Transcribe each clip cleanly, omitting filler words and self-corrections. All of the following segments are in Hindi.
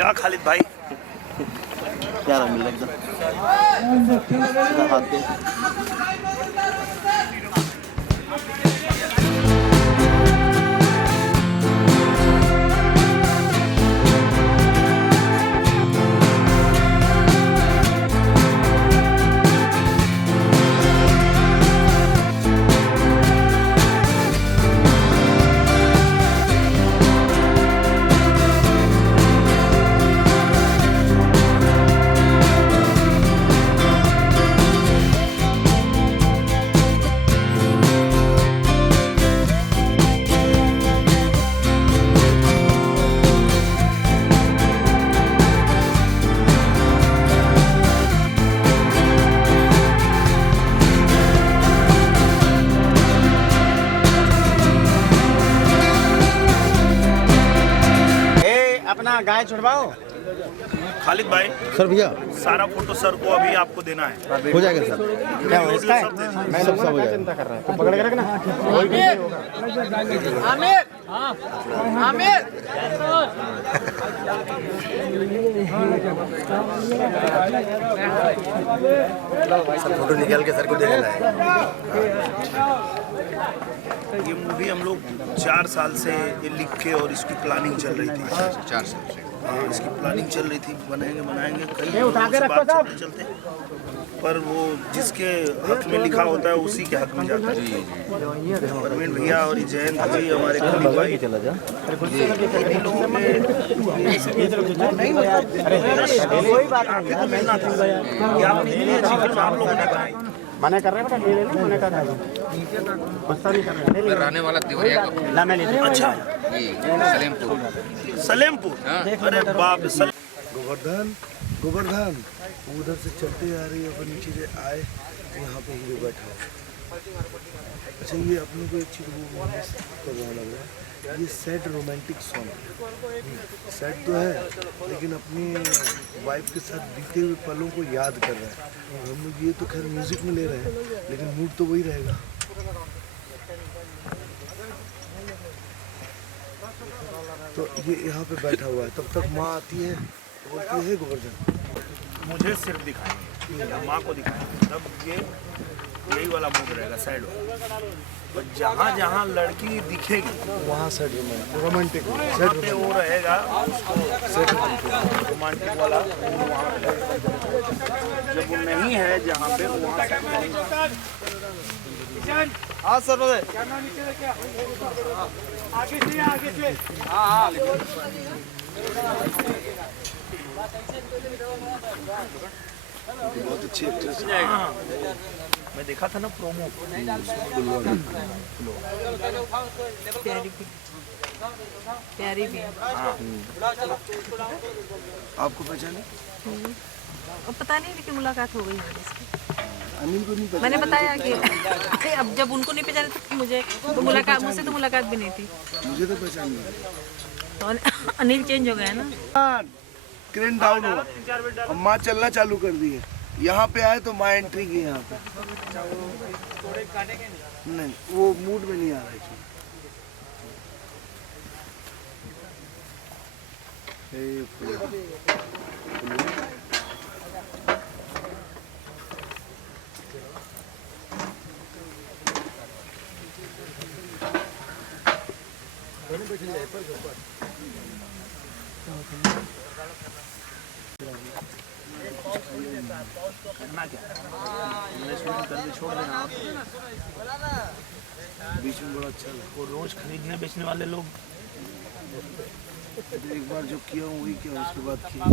क्या खालिद भाई, क्या रहा मिल एकदम हाथ पे। अपना गाय छुड़वाओ खालिद भाई। सर भैया सारा फोटो सर को अभी आपको देना है। हो जाएगा सर। क्या हो इसका है? मैं सब हो क्या जाएगा। चिंता कर रहा है तो पकड़ के रखना। कोई भी नहीं होगा। आमिर आमिर फोटो निकाल के सर को दे देना है। ये मूवी हम लोग 4 साल से ये लिख के और इसकी प्लानिंग चल रही थी। 4 साल से इसकी प्लानिंग चल रही थी, बनाएंगे कई उठा के लोगों से रखो बात साहब। चलते पर वो जिसके हक में लिखा होता है उसी के हक में जाता है। प्रवीण भैया और जयंत जी हमारे खालिद भाई, चला जा। इन्हीं लोगों ने कोई बात नहीं आपको मिलना था कि आपने इतनी अच्छी फिल्म आप लोगों ने बनाई। मना कर रहे हैं बेटा ले लेना मना कर रहे हैं गुस्सा नहीं कर रहे हैं रहने वाला देवरिया का ला मैं ले लेता हूं। अच्छा ये सलेमपुर। सलेमपुर, अरे बाप रे। गोवर्धन उधर से चलते आ रही है, अपन नीचे से आए यहाँ पे हीरो बैठा है। अच्छा ये अपने को एक चीज़ वो करवाना लग रहा है, ये सैड रोमांटिक सॉन्ग सैड तो है लेकिन अपनी वाइफ के साथ बीते हुए पलों को याद कर रहा है। हम लोग ये तो खैर म्यूजिक में ले रहे हैं लेकिन मूड तो वही रहेगा। तो ये यहाँ पे बैठा हुआ है, तब तक माँ आती है बोलती है गोवर्धन मुझे सिर्फ दिखाएंगे या माँ को दिखाएंगे तब ये यही वाला मूड रहेगा, सैड वाला। और जहाँ जहाँ लड़की दिखेगी वहाँ सैड रोमांटिक वहाँ पे वो रहेगा, उसको रोमांटिक वाला मूड वहाँ पे रहेगा। जब वो नहीं है जहाँ पे वहाँ हाँ सर बहुत अच्छी एक्ट्रेस है। मैं देखा था ना प्रोमो। प्यारी भी आपको पहचाने? और पता नहीं लेकिन मुलाकात हो गई हमारी इसकी। अनिल को नहीं पहचाने? मैंने बताया कि अब जब उनको नहीं पहचाने तो मुझे तो मुलाकात मुझसे तो मुलाकात भी नहीं थी। मुझे तो पहचान गया। तो अनिल चेंज हो गया ना। क्रेन डाउन हुआ और माँ चलना चालू कर दी है। यहाँ पे आए तो माँ एंट्री की यहाँ पे। नहीं वो मूड में नहीं आ रहा है। करना क्या इन्वेस्टमेंट करके छोड़ देना आप। बीच में बड़ा अच्छा लगा। वो रोज खरीदने बेचने वाले लोग एक बार जो किया हूँ वही किया, उसके बाद किया।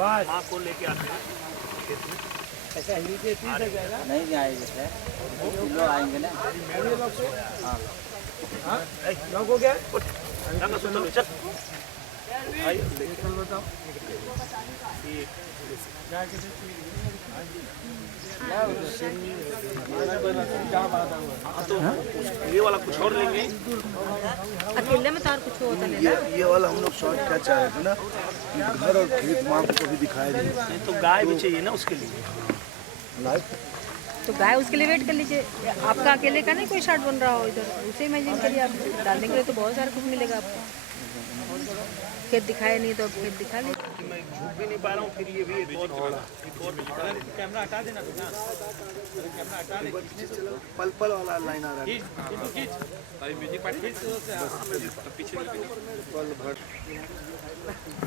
माँ को लेके आते हैं खेत में। नहीं आएंगे सर, किलो आएंगे ना। लोगों क्या है सुन चल तो ये वाला कुछ और लेंगे। अकेले में तार कुछ होता नहीं ना। ये वाला हम लोग शॉर्ट क्या चाह रहे थे ना कि घर और खेत माँ को कभी दिखाया नहीं। तो गाय भी चाहिए ना उसके लिए। लाइफ तो गाय उसके लिए वेट कर लीजिए। आपका अकेले का नहीं कोई शॉट बन रहा हो इधर, उसे इमेजिन करिए। आप डालने के लिए तो बहुत सारा कुछ मिलेगा आपको। खेत दिखाया नहीं तो अब खेत दिखा लीजिए। मैं झूठ भी नहीं पा रहा हूँ। फिर ये भी एक और कैमरा हटा देना तो पल पल वाला लाइन आ रहा है।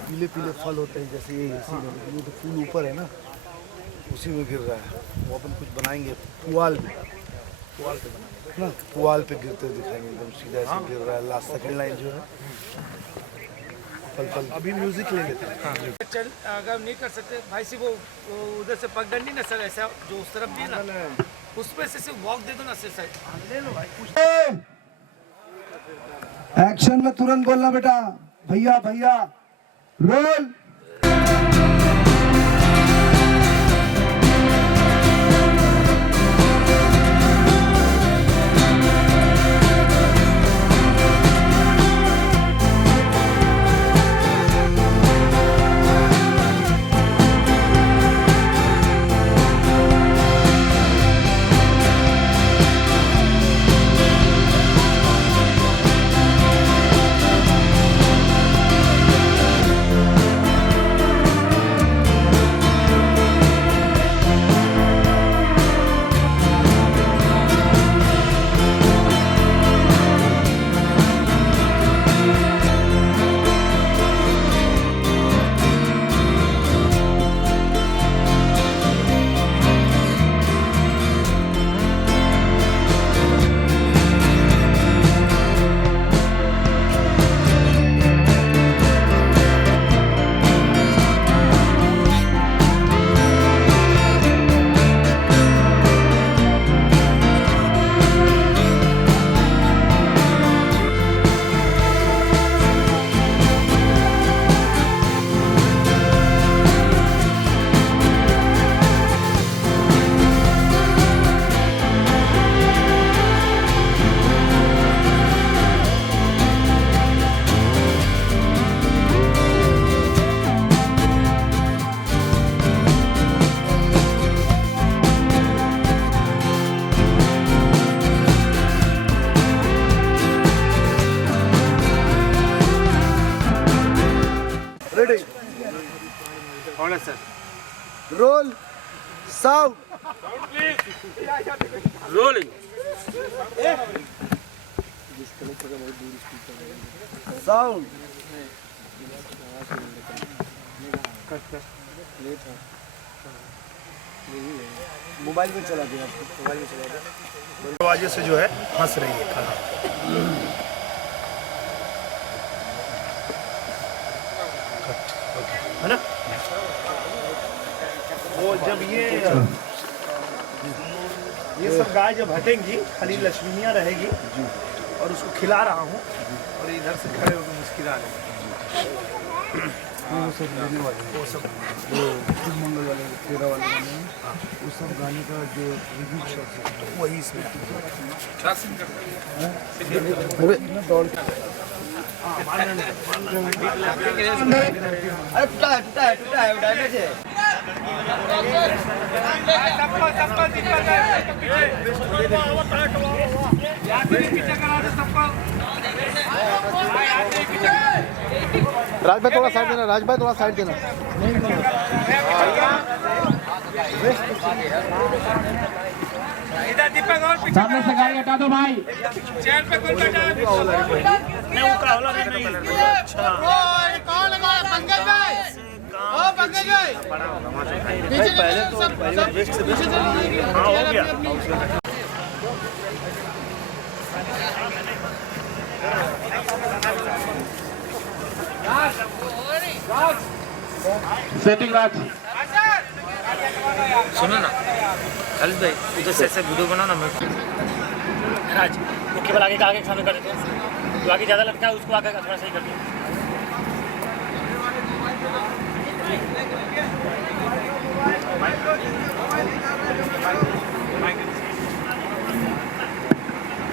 पीले पीले फल होते हैं जैसे ये इसी में, ये तो फूल ऊपर है ना, उसी में गिर रहा है। वो अपन कुछ बनाएंगे पुआल पे, पुआल पे ना, पुआल पे गिरते दिखाएंगे एकदम सीधा ऐसे गिर रहा है। लास्ट सेकंड लाइन जो है पल पल। अभी म्यूजिक ले लेते हैं। चल अगर नहीं कर सकते भाई से वो उधर से पकड़ नहीं ना सर, ऐसा जो उस तरफ भी ना उसमें से सिर्फ वॉक दे दो ना सर। ले लो भाई। एक्शन में तुरंत बोलना बेटा। भैया भैया roll. Roll sound rolling. Sound. Mobile में चला दिया, मोबाइल में चला दिया। दरवाजे से जो है हंस रही है खाना। है ना। वो जब ये सब गाय जब हटेंगी खाली लक्ष्मीनियाँ रहेगी और उसको खिला रहा हूँ और इधर से खड़े होकर मुस्कुरा रहे हैं। वो सब लेने वाले, वो सब जो शुभ मंगल वाले, तेरा वाले गाने हैं, वो सब गाने का जो रिव्यू शॉट है वही इसमें दौड़ टूटा है डैमेज है। राज भाई थोड़ा साइड देना, राज भाई थोड़ा साइड देना। सामने से गाड़ी हटा दो भाई। चैन पे कौन बैठा है? कौन लगा? पंकज भाई। ओ पंकज भाई। पहले तो हाँ हो गया। सेटिंग राज सुनो ना खालिद भाई उधर से ऐसे वीडियो बनाओ ना मैं राज वो केवल आगे का आगे सामने कर देते हैं, जो आगे ज़्यादा लगता है उसको आगे का थोड़ा सही कर दो।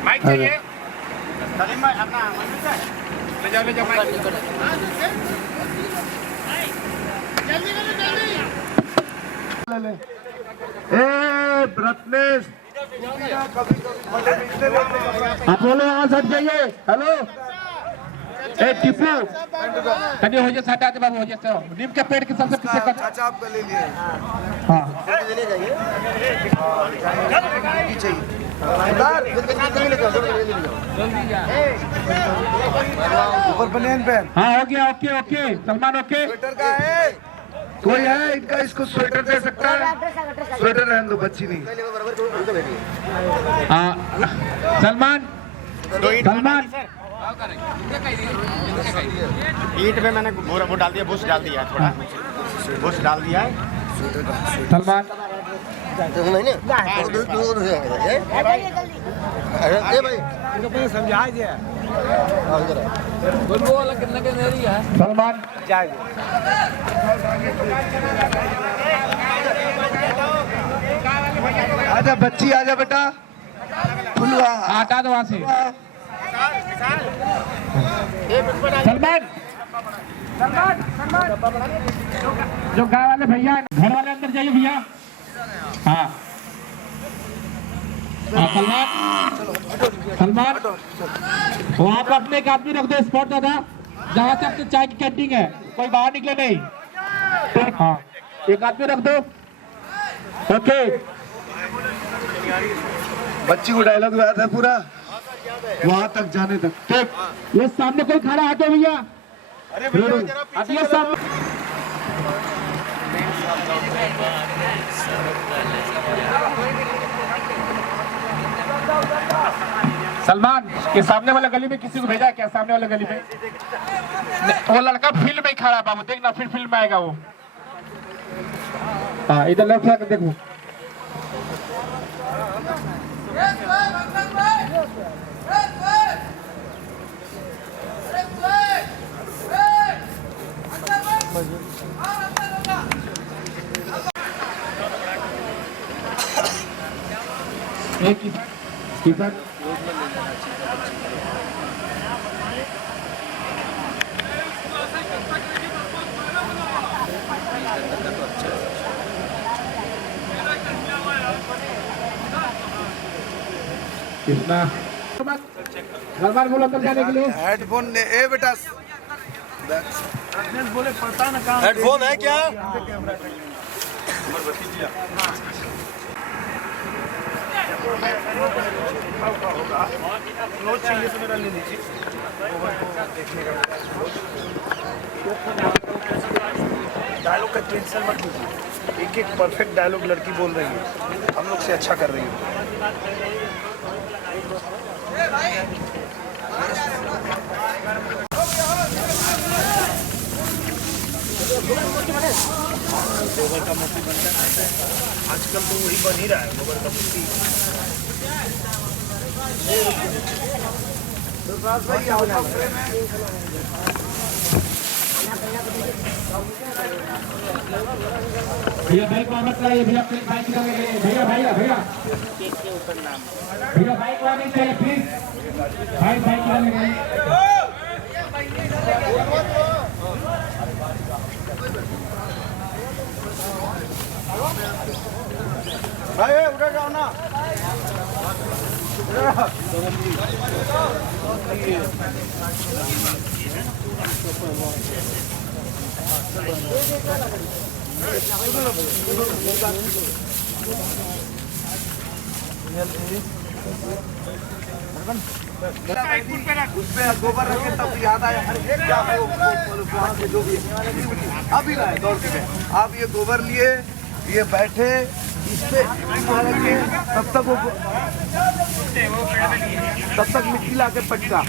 माइक चाहिए सलीम भाई अपना ले जाओ माइक ब्रतनेश अपोलो आवाज हट जाइए। हेलो ए टिप्पू तनी हो जाए साथ आते बाबू हो जाए नीम के पेड़ के सबसे पीछे कर चाचा आपका ले लिए हां ले जाइए ऊपर बनियान पहन। हां हो गया okay okay Salman okay sweater का है कोई है इनका, इसको स्वेटर दे सकता है? स्वेटर रहने दो, बच्ची नहीं। हां सलमान ईंट में मैंने वो डाल दिया, बुश डाल दिया, थोड़ा बुश डाल दिया है। सलमान सलमान आजा बच्ची आजा बेटा, फुलवा हटा दो वहां से सलमान जो गाय वाले भैया घर वाले अंदर जाइए भैया। हाँ सलमान वहाँ पर अपने एक आदमी रख दो स्पॉट दादा, जहाँ से अपने चाय की कैंटीन है, कोई बाहर निकले नहीं। हाँ एक आदमी रख दो ओके। बच्ची को डायलॉग याद है पूरा, वहां तक जाने तक। ठीक ये सामने कोई खड़ा आके भैया, अब ये सामने सलमान के सामने वाले गली में किसी को भेजा है क्या? सामने वाले गली में वो लड़का फील्ड में ही खड़ा है बाबू, देखना फिर फील्ड में आएगा वो। हाँ इधर लेफ्ट साइड देखो किसान कितना घर बोलो अंदर जाने के लिए। हेडफोन ने ए बेटा, बोले पता ना कहाँ हेडफोन है क्या? नोट चाहिए तो मेरा ले लीजिए। डायलॉग का टेंशन मत लीजिए, एक एक परफेक्ट डायलॉग लड़की बोल रही है, हम लोग से अच्छा कर रही है। गोबर का मूर्ति बनता है आजकल, तो वही बन ही रहा है गोबर का मूर्ति। भैया बाइक वापस लाइए भैया, प्लीज बाइक निकालिए भैया भैया भैया भैया बाइक वापस चाहिए प्लीज, बाइक निकालिए। भाई उधर जाओ ना। उसपे गोबर रखे तब याद आया, क्या वहाँ से जो भी अभी लाए दौड़ के। आप ये गोबर लिए, ये बैठे इस पे रखे, तब तक मिट्टी ला के पटका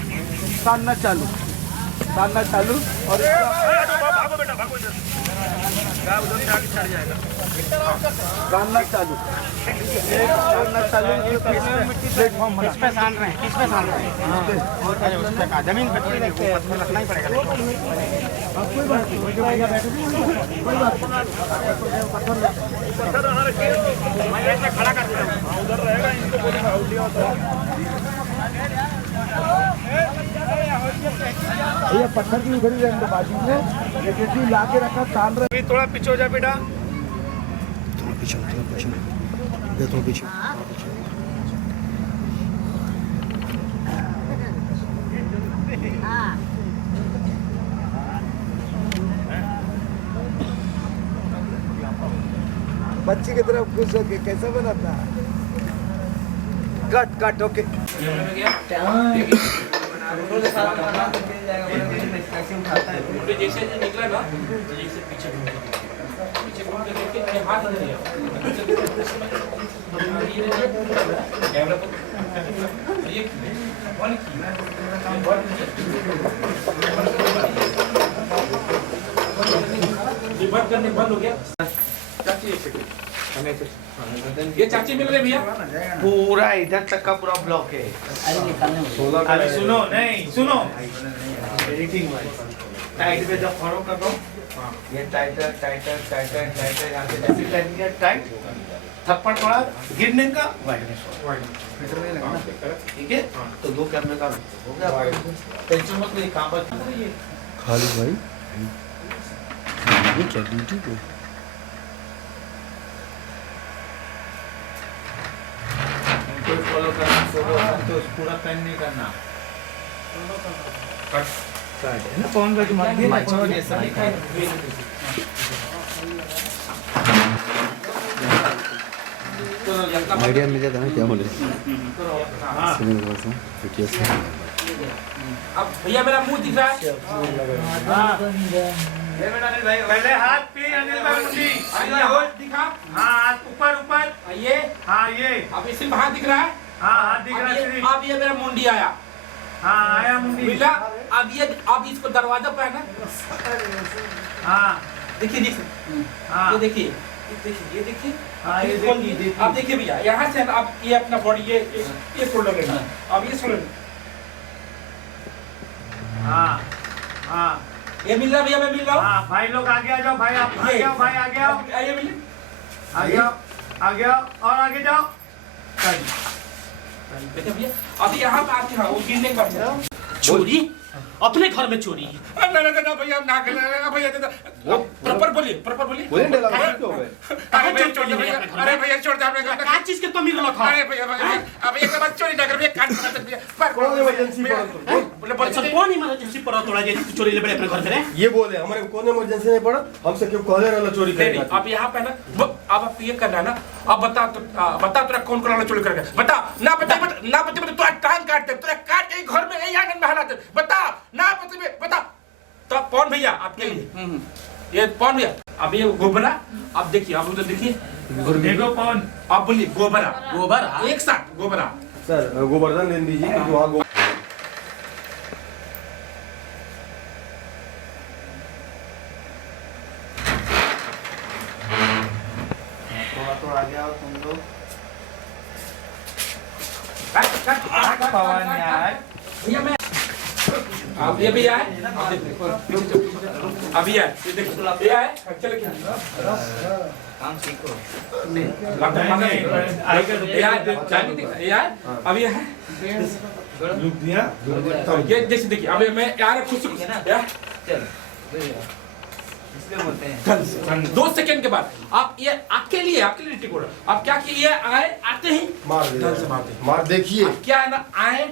सानना चालू। डालना चालू और भागो बेटा भागो इधर उधर से आगे चढ़ जाएगा डालना चालू डालना चालू प्लेटफॉर्म किस पे सान रहे हैं, किस पे सान रहे हैं? अरे उस पे कहा, जमीन पे कोई नहीं, वो पत्थर रखना ही पड़ेगा। पत्थर वहाँ रखिए मैं ऐसे खड़ा कर देता हूँ उधर रहेगा इनको बोलेंगे आउट लिया होता है भैया पत्थर की उधर ही रहने बाजू में ये जैसे ला के रखा तान रहे थोड़ा पीछे हो जा बेटा थोड़ा पीछे थोड़ा पीछे बच्ची की तरफ खुश होके कैसा बनाता है कट कट ओके जैसे निकला ना जैसे पीछे घूम के देखिए हाथ इधर लिया कैमरा पर ये कौन की बंद करने बंद हो गया चाची ये चाची मिल रहे भैया पूरा इधर तक का पूरा ब्लॉक है अरे सुनो नहीं सुनो एडिटिंग टाइट पे जब फॉलो कर दो ये टाइटर टाइटर टाइटर टाइटर यहाँ से ऐसी टाइट किया टाइट थप्पड़ पड़ा गिरने का ठीक है तो दो कैमरे का हो गया टेंशन मत ले काम पर खाली भाई ये क्या ड्यूटी को फॉलो करना तो पूरा पेन नहीं करना कौन सा मार दिया आइडिया मिल जाता है क्या बोले अब भैया मेरा मुंह दिख रहा है पहले हाथ पे अनिल भाई मुंडी आइए होश दिखा हाँ हाथ ऊपर ऊपर आइए हाँ ये अब ये सिर्फ हाथ दिख रहा है हाँ हाथ दिख रहा है सिर्फ। अब ये मेरा मुंडी आया हाँ आया मुंडी मिला अब इसको दरवाजा पे है ना हाँ देखिए हाँ ये देखिए ये देखिए हाँ, ये खोल देखिए, दीजिए। अब देखिए भैया यहाँ से आप ये अपना बॉडी ये शोल्डर लेना अब ये शोल्डर हाँ हाँ ये मिल रहा भैया मैं मिल रहा हूँ हाँ भाई लोग आगे आ जाओ भाई आप आगे आओ भाई आगे आओ आइए मिले आगे आओ आगे आओ और आगे जाओ देखिए भैया अब यहाँ पे आपके हाँ वो गिरने का चोरी अपने घर में चोरी भैया ना भैया प्रॉपर बोलिए अरे भैया छोड़ दे क्या चीज के तो मिल रहा था अरे भैया अब एक बार चोरी ना कर भैया काट कौन इमरजेंसी कौन इमरजेंसी पड़ा थोड़ा जे चोरी ले बड़े अपने घर में ये बोले हमारे कौन इमरजेंसी नहीं पड़ा हमसे क्यों कॉलर वाला चोरी करेगा अब यहाँ पे ना अब आप ये करना है ना अब बता तेरा कौन वाला चोरी करेगा बता ना बता तू टांग काट दे तेरा काट के घर में यही आंगन में हला दे बता ना बता तो कौन भैया आपके लिए ये कौन भैया अब ये गोबरा अब देखिए आप उधर देखिए देखो कौन आप बोलिए गोबरा एक साथ गोबरा सर गोवर्धन लेन दीजिए क्योंकि वहाँ थोड़ा आगे आओ तुम लोग पवन यार भैया मैं आप ये भी आए अभी आए ये देखो ये आए चलो क्या काम सीखो ये आए अब ये है ये जैसे देखिए अब मैं यार खुश चल 2 सेकंड के बाद आप ये आपके लिए रिकॉर्ड आप क्या किए ये आए आते ही मार देखिए क्या है ना आए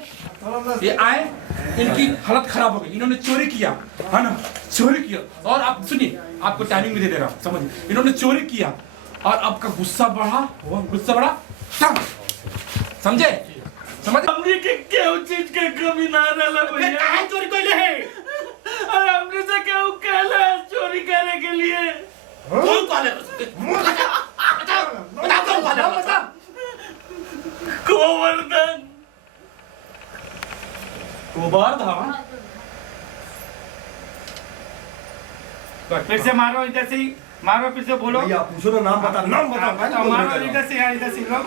ये आए इनकी हालत खराब हो गई इन्होंने चोरी किया है ना चोरी किया और आप सुनिए आपको टाइमिंग भी दे रहा हूँ समझिए इन्होंने चोरी किया और आपका गुस्सा बढ़ा समझे समझ हमने के क्या चीज के कमी ना रहला भैया काहे चोरी कइले है अरे हमने से क्या कहला चोरी करने के लिए कौन कहले बता कौन कहले बता गोवर्धन गोवर्धन फिर से मारो, इधर से ही मारो, फिर से बोलो। भैया पूछो ना, नाम बता, नाम बताओ। पहले तो बोल मारो रहे इधर थे। से यार, इधर से लो।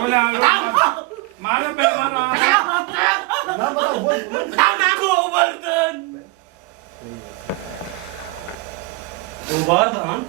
बोला मारो पे मारो। नाम बताओ, बोल। गोवर्धन